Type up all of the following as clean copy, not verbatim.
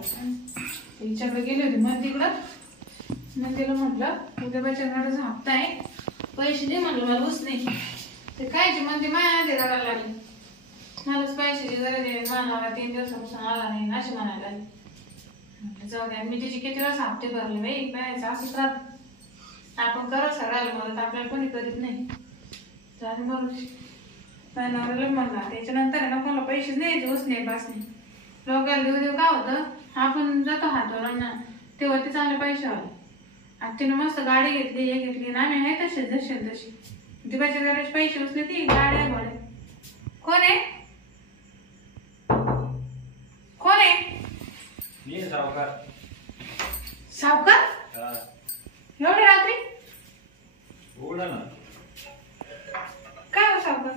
हिच्याकडे गेले होते मग तिकडं मग तिला म्हटलं उद्या बचतगटाचा हप्ता आहे पैसे दे म्हणलं मला ऊस नाही ते कायचे म्हणते माया ते रडायला लागले मलाच पैशाची गरज आहे मला 3 दिवसापासून आला नाही अशी म्हणायला लागली म्हटलं जाऊ द्या मी तिचे किती वेळा हप्ते भरले बाई बायचं असंच राहत आपण करत सगळ्याला मला तर आपल्याला कोणी करीत नाही तर मग माझ्या नवऱ्याला म्हणला त्याच्यानंतर आहे ना कोणाला पैसेच नाही ऊस नाही पास नाही लोकांना देऊ देऊ काय होतं आपण जातो हातवर ना तेव्हा ते चांगले पैसे आले आता तिने मस्त गाडी घेतली हे घेतली ना आम्ही आहे तसेच जसे तशी ती बचत गटाचे पैसे उचले ती गाड्या घोडे कोण आहे कोण आहे सावकार सावकार एवढे रात्री बोला ना काय हो सावकार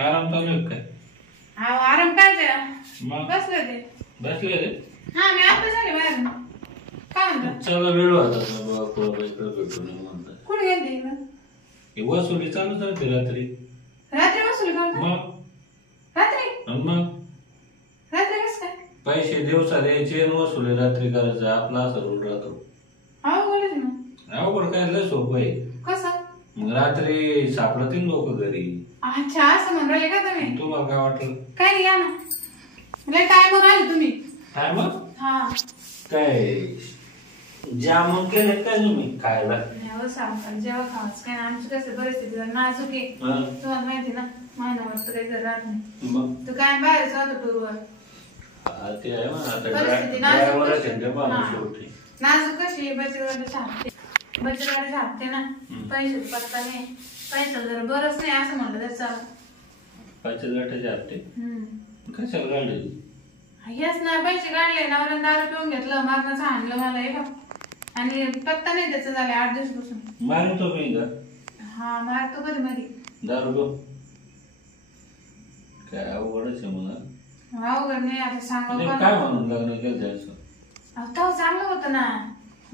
आराम चालू आहे काय हा आराम काय बसले ते बसले रे हा मी आता झाले बाहेर काय म्हणतो चला वेळ होता भेटून म्हणतात कुठे गेलते वसुली चालू राहते रात्री रात्री वसुली करतो मग रात्री मग रात्री कस काय पैसे दिवसा द्यायचे वसुली रात्री करायचं आपला असं रोड राहतो अहो बोलत मग अवघड काय लय सोपं आहे कसं मग रात्री सापडतील लोक घरी अच्छा असं म्हणून राहिले का तुम्ही तुम्हाला काय वाटलं काय नाही या ना लय टाइमवर आले तुम्ही काय मग हा काय जामून केले काय तुम्ही खायला हो सांगता जेव्हा खावाच काय आमची कसं परिस्थिती नाजूक आहे तुम्हाला माहिती ना महिनाभर तर काही घर राहत नाही मग तू काय बाहेर जातो टूरवर ते आहे ना आता परिस्थिती ड्रायव्हरच आहे ते माणूस शेवटी नाजूक कशी बचत गटाचे हप्ते ना पैसे पत्ता नाही पैसा जर बरंच नाही असं म्हटलं तर चाल बचत गटाचे हप्ते कशाला काढले हेच ना पैसे काढले नवऱ्याने दारू पिऊन घेतलं मारणाचं आणलं मला हे बघ आणि पत्ता नाही त्याचं झाले 8 दिवसापासून मारतो मी का हा मारतो कधी मध्ये दारू काय अवघडच आहे मला अवघड नाही आता सांगा काय म्हणून लग्न केलं जायचं तेव्हा चांगलं होतं ना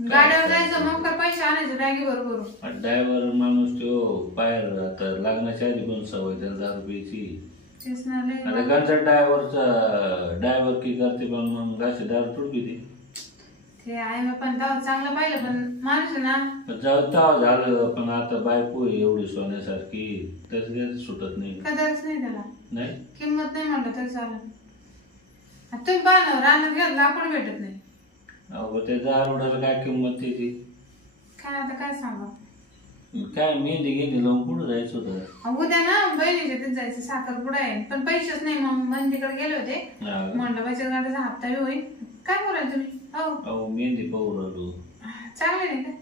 गाड्यावर जायचं मग का पैसे आणायचे बॅगी बरोबर ड्रायव्हर माणूस तो बाहेर आता लग्नाच्या आधी पण सवय त्याला दारू प्यायची तेच ना आता गंजा ड्रायव्हर की करते पण मग अशी दारू तुडकी ते आहे पण तेव्हा चांगलं पाहिलं पण माणूस आहे ना जाऊ तेव्हा झालं पण आता बायको एवढी सोन्यासारखी त्याच सुटत नाही कदाच नाही त्याला नाही किंमत नाही म्हणलं तरी चालेल तुम्ही पाहा रानात घ्या लाकूड भेटत नाही अहो ते दारुडाला काय किंमत त्याची काय आता काय सांगा काय मेहंदी घेतली लावून कुठं जायचं होतं उद्या ना बहिणीच्या तिथे जायचं साखरपुडा आहे पण पैसेच नाही मग मंदीकडे गेले होते म्हणलं बचत गटाचा हप्ता बी होईल काय बोलाल तुम्ही अहो मेहंदी पाहू राहिलो चांगले नाही का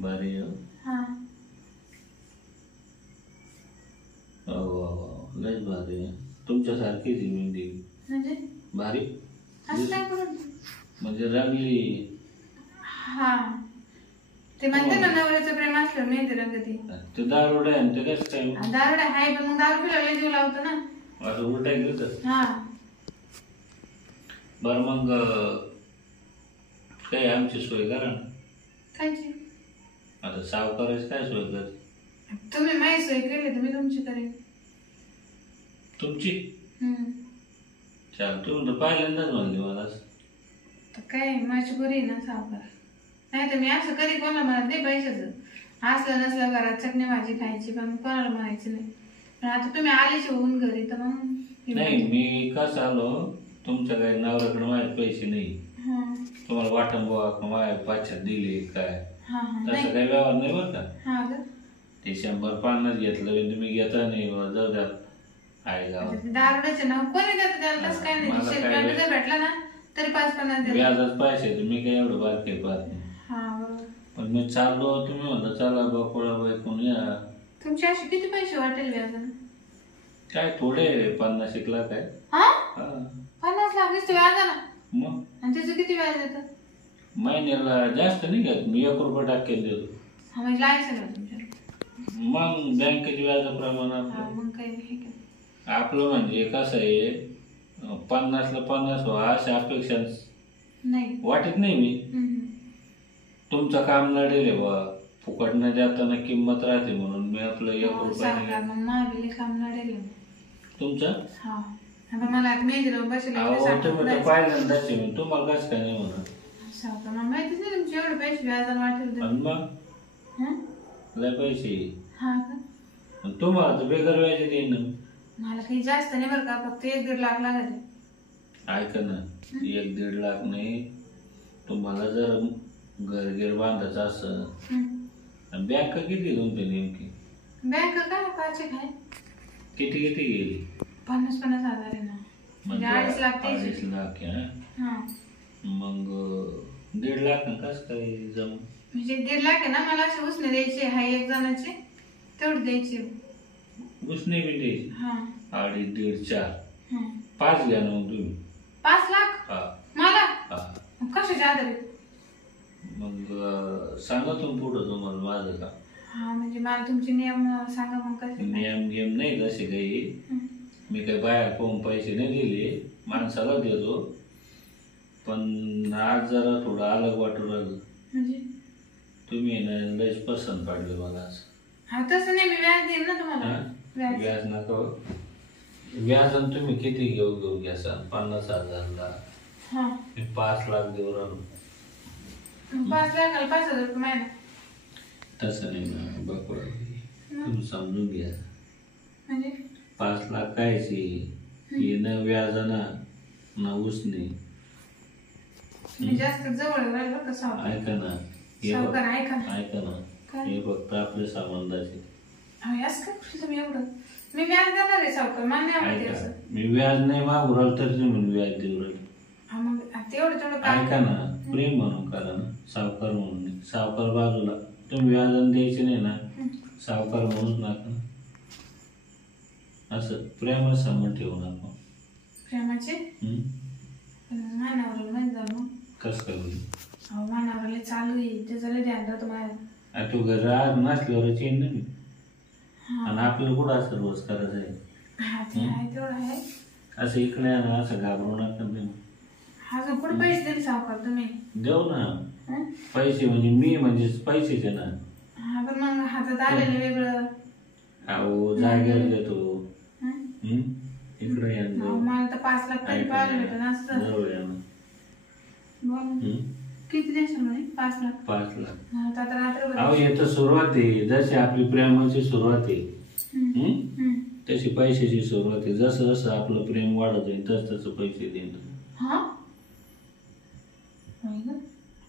भारी हा अहो लयच भारी तुमच्यासारखीच मेहंदी म्हणजे भारी असं काय करून म्हणजे रंगली हा ते म्हणते ना नवऱ्याचं प्रेम असलं मेहंदी रंगती ते दारुड आहे ते कसं काय दारुड आहे पण मग दारू पिल्याला जीव लावतो ना असं उलटा घेत हा बरं मग काय आमची सोय करा ना कायची आता सावकाराची काय सोय कर तुम्ही माझी सोय केली तर मी तुमची करेन तुमची चाल तुम्ही तर पहिल्यांदाच म्हणली मला तर काय माझी बरी ना सावकार नाही तर मी असं कधी कोणाला म्हणत नाही पैशाचं असलं नसलं घरात चटणी भाजी खायची पण कोणाला म्हणायची नाही पण आता तुम्ही आलेच होऊन घरी तर मग नाही मी कसं आलो तुमच्या काही नवऱ्याकडे माझे पैसे नाही तुम्हाला वाटण बुवा माझ्या पाच्यात दिले काय तसं काही व्यवहार नाही बरं का ते 100-50 घेतलं तुम्ही घेता नाही जाऊ द्या आहे गाव दारुडाचे ना कोणी देतं त्याला तसं काय नाही जर भेटला ना तरी 5-50 व्याजाच पैसे तुम्ही काही एवढं बारके पाहत नाही पण मी चाललो तुम्ही म्हणलं चला बकोळा बाई कोण या तुमचे असे किती पैसे वाटेल व्याजानं काय थोडे 50 लाख आहे 50 लाख दिसतो व्याजानं मग आणि त्याचं किती व्याज येतं महिन्याला जास्त नाही घेत मी 1 रुपया टाकेल देतो म्हणजे लायसन आहे तुमच्या मग बँकेच्या व्याजाप्रमाणे मग काही आपलं म्हणजे कसं आहे 50ला 50 हो अशा अपेक्षा नाही वाटत नाही मी तुमचं काम नडेल बा फुकट न जाताना किंमत राहते म्हणून मी आपलं 1 रुपया काम नडेल तुमचं आता मला मेहंदी लावून बसले तुम्ही तर पहिल्यांदाच आहे मी, तुम्हाला कसं काय नाही म्हणत. सावकार मला माहितीच नाही तुमचे एवढे पैसे व्याजाला वाटेल आणि मग लय पैसे. हा का? आणि तुम्हाला तर बेकार व्याज देईन ना. मला काही जास्त नाही बरं का, फक्त 1-1.5 लाख लागले. ऐका ना, 1-1.5 लाख नाही. तुम्हाला जर घर बांधायचं असं बँक किती तुमची नेमकी? बँक काय 5 आहे. किती गेली? 50-50 हजार आहे ना, म्हणजे 2.5 लाख. 2.5 लाख आहे. मग 1.5 लाख कसं काय जम? म्हणजे 1.5 लाख आहे ना, मला असे उसने द्यायचे आहे एक जणाचे, तेवढे द्यायचे. उसने बी द्यायचे? 2.5, 1.5, 4, 5 घ्या ना मग तुम्ही. 5 लाख मला कशाच्या आधारे? मग सांगा तुम्ही पुढं तुम्हाला माझं का. म्हणजे मला तुमचे नियम सांगा मग. कसे नियम नाही तसे काही. मी काही बाहेर पाहून पैसे नाही दिले, माणसाला देतो. पण आज जरा थोडं अलग वाटू राहिलं. म्हणजे तुम्ही ना लयच पसंत पडले मला असं. तसं नाही, मी व्याज देईन ना तुम्हाला. व्याज नका. व्याज तुम्ही किती घेऊ घ्याल? 50,000ला मी 5 लाख देऊ राहिलो. 5 लाखाला 5,000 रुपये महिना. तसं नाही ना बघा, तुम्ही समजून घ्या. म्हणजे 5 लाख कायचे? हे न व्याज ना उसने. जास्त जवळ राहिलं का सावकार? ऐका ना, ऐका ना, हे फक्त आपल्या संबंधाचे. असं काय तुम्ही एवढं? मी व्याज देणार आहे सावकार, मान्य आहे. मी व्याज नाही मागू राहिलो तर तुम्ही व्याज देऊ राहिले. मग तेवढं ऐका ना, प्रेम म्हणून करा ना, सावकार म्हणून नाही. सावकार बाजूला, तुम्ही व्याजाने द्यायचे नाही ना, सावकार म्हणून नका. असं प्रेम संबंध ठेवू नका. प्रेमाचे मानावरला नाही जाऊ. मग कसं काय होईल? मानावरला चालू आहे, त्याचं लय ध्यान राहतं माझ्या. तू घरात नसल्यावरच येईन ना मी. आणि आपल्याला कुठं असं रोज करायचं आहे? तेवढं आहे. असं इकडे ना, असं घाबरू नका. अजून कुठे पैसे दिले सावकार तुम्ही? देऊ ना पैसे, म्हणजे मी म्हणजे पैसेचे ना. पण मग हातात आलेलं वेगळं. अहो जागेवर देतो. इकडे या मला तर 5 लाख तरी पाहायला भेटत असतं. जवळ या ना. किती देशाल म्हणे? 5 लाख. 5 लाख. आता रात्र. अहो येतं सुरुवात आहे. जशी आपली प्रेमाची सुरुवात आहे तशी पैशाची सुरुवात आहे. जसं जसं आपलं प्रेम वाढत जाईल तसं पैसे देईन.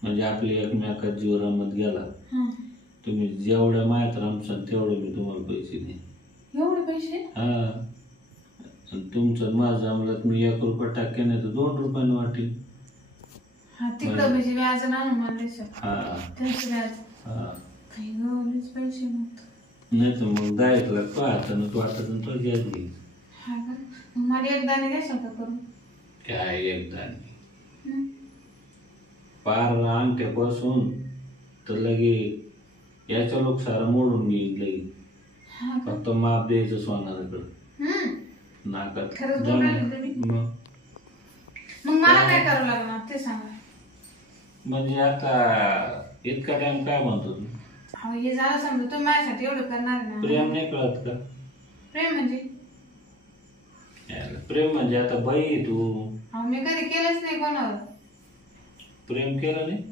म्हणजे आपली एकमेकात जीव रमत गेला, तुम्ही जेवढ्या मायात रमसाल तेवढे मी तुम्हाला पैसे देईन. एवढे पैसे? तुमचं माझं जमलं मी 1 रुपया टक्के नाही तर 2 रुपयाने वाटेल. तिकडं म्हणजे व्याज ना पैसे. पैसे नाही तर मग 10 लाख पाहता तू आता तो व्याज घेईल. मला एकदा नाही द्यायचं का करून? काय एकदा पार अंगठ्यापासून तर लगे याच्या लोक सारा मोडून येईल लगे. फक्त माप द्यायचं सोनाराकडं नाकात. मग मला काय करावं लागणार ते सांगा. म्हणजे आता इतका टाइम काय म्हणतो तू? हे झालं समजा तुम्ही माझ्यासाठी एवढं करणार ना. प्रेम नाही कळत का? प्रेम म्हणजे प्रेम म्हणजे आता बाई तू. मी कधी केलंच नाही कोणावर. प्रेम केलं नाही?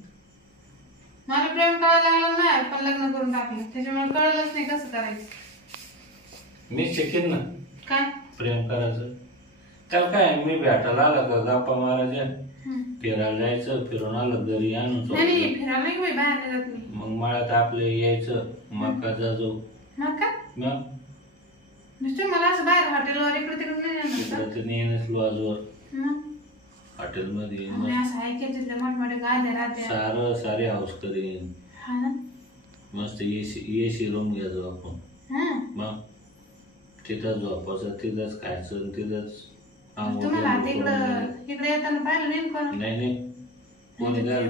मला प्रेम करायला लागलं नाही, पण लग्न करून टाकलं त्याच्यामुळे कळलंच नाही कसं करायचं. मी शिकेन ना काय प्रेम करायचं. त्याला काय मी भेटायला आला का गप्पा मारायच्या, फिरायला जायचं, फिरून आलं घरी आणून फिरायला नाही बाहेर नाही जात मी. मग मळ्यात आपले यायचं मका जाजो. मका मग मला असं बाहेर हॉटेलवर इकडे तिकडे नाही नसलो आजवर हॉटेल मध्ये सारं सारे हाऊस करीन. मस्त एसी रूम घ्यायचो आपण. मग तिथंच झोपायचं, तिथंच खायचं, तिथंच. नाही कोणी नाही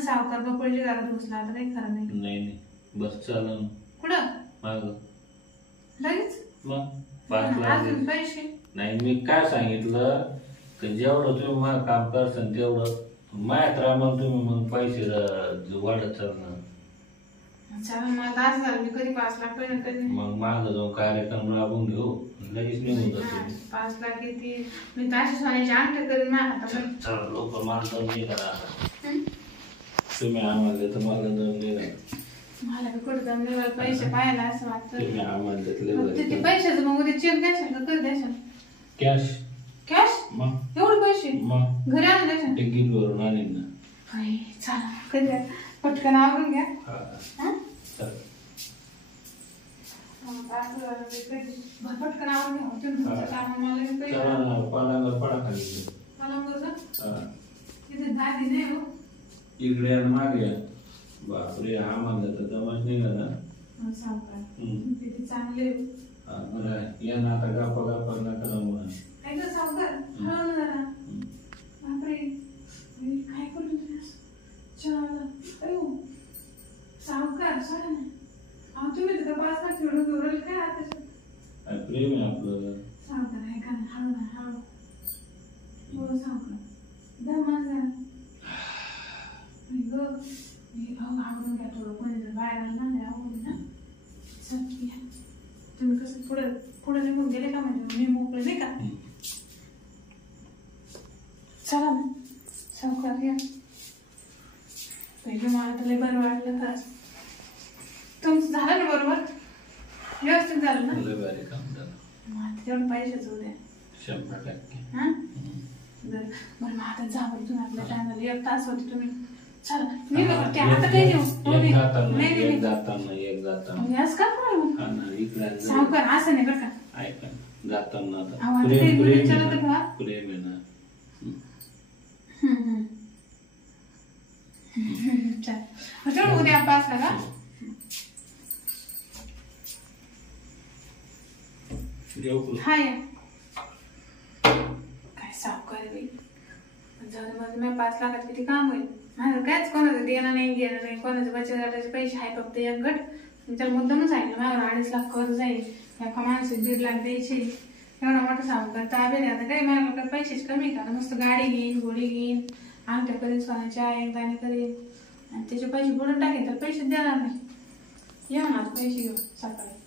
सावकार बपळीच्या घरात घुसला आता काही खरं नाही. नाही बस चालन कुठं माग लगेच. मग 5 लाख पैसे नाही. मी काय सांगितलं की जेवढं तुम्ही मला काम करसान तेवढं मायात राहा. मग तुम्ही मग पैसे वाढत चालणार. चला मला आज झालं मी कधी 5 लाख पर्यंत कधी मग माझा जो कार्यक्रम राबवून घेऊ लगेच निघून जाते 5 लाख किती मी ताशी सोन्याची अंगठी करीन माझ्या हातामध्ये. चला लोक मला दम नाही करा तुम्ही आम्हाला तर मला दम नाही करा मला बी कुठं दम नाही बरं, पैसे पाहायला असं वाटतं. तुम्ही आम्हाला किती पैशाचं मग उद्या चेक द्याल का कधी द्याल कॅश कॅश मग एवढे पैसे मग घरी आणून द्याल तिकीट भरून आणीन ना चला कधी द्या पटकन आवरून घ्या. हा चल पटकन आवरून घ्या तुमचं सामान मला बी पैसे चला पाण्यावर पडा खाली मला बरं हा तिथे दादी नाही हो इकडे आणि मागे या. बापरे हा म्हणलं तर दमच नाही ना सावकार किती चांगले हा बरं या ना आता गप्पा गप्पा नका रमू काय गं सावकार हळू जरा बापरे काय करू तुम्ही चला अयो सावकार सोडा ना अहो तुम्ही तिथं 5 लाख फिरून फिरवले काय आता प्रेम आहे आपलं सावकार आहे का हळू ना हळू हो सावकार दमान जरा आवडून घ्या थोडं कोणी जर बाहेर आलं ना आवडून ना चल या तुम्ही कसं पुढे निघून गेले का म्हणजे मी मोकळे नाही का चला ना सावकार या पहिले मला तर लय बरं वाटलं खरंच तुमचं झालं ना बरोबर व्यवस्थित झालं ना भारी काम झालं मग तेवढं पैशाच उद्या 100% हा बरं मग आता जावं तुम्ही आपल्या टायमाला 1 तास होते तुम्ही चला मी करते आता काही एक जाताना यास का सावकार असं नाही बरं का ऐका जाताना प्रेम आहे ना चल उद्या 5 लाख हा या काय सावकार बाई जाऊन मग मी 5 लाखात किती काम होईल माझं कायच कोणाचं देणं नाही घेणं नाही कोणाचं बचत गटाचे पैसे आहे फक्त एक गट त्याला मुद्दामच आहे ना माझ्यावर 2.5 लाख कर्ज जाईल एका माणसाला 1.5 लाख द्यायचे एवढा मोठा सावकार ताबे नाही आता काही माझ्या काय पैशाची कमी का मस्त गाडी घेईन घोडी घेईन अंगठ्या करीन सोन्याच्या आहे गाणे करीन आणि त्याचे पैसे बुडून टाकेन तर पैसे देणार नाही येऊ ना पैसे घेऊ सकाळी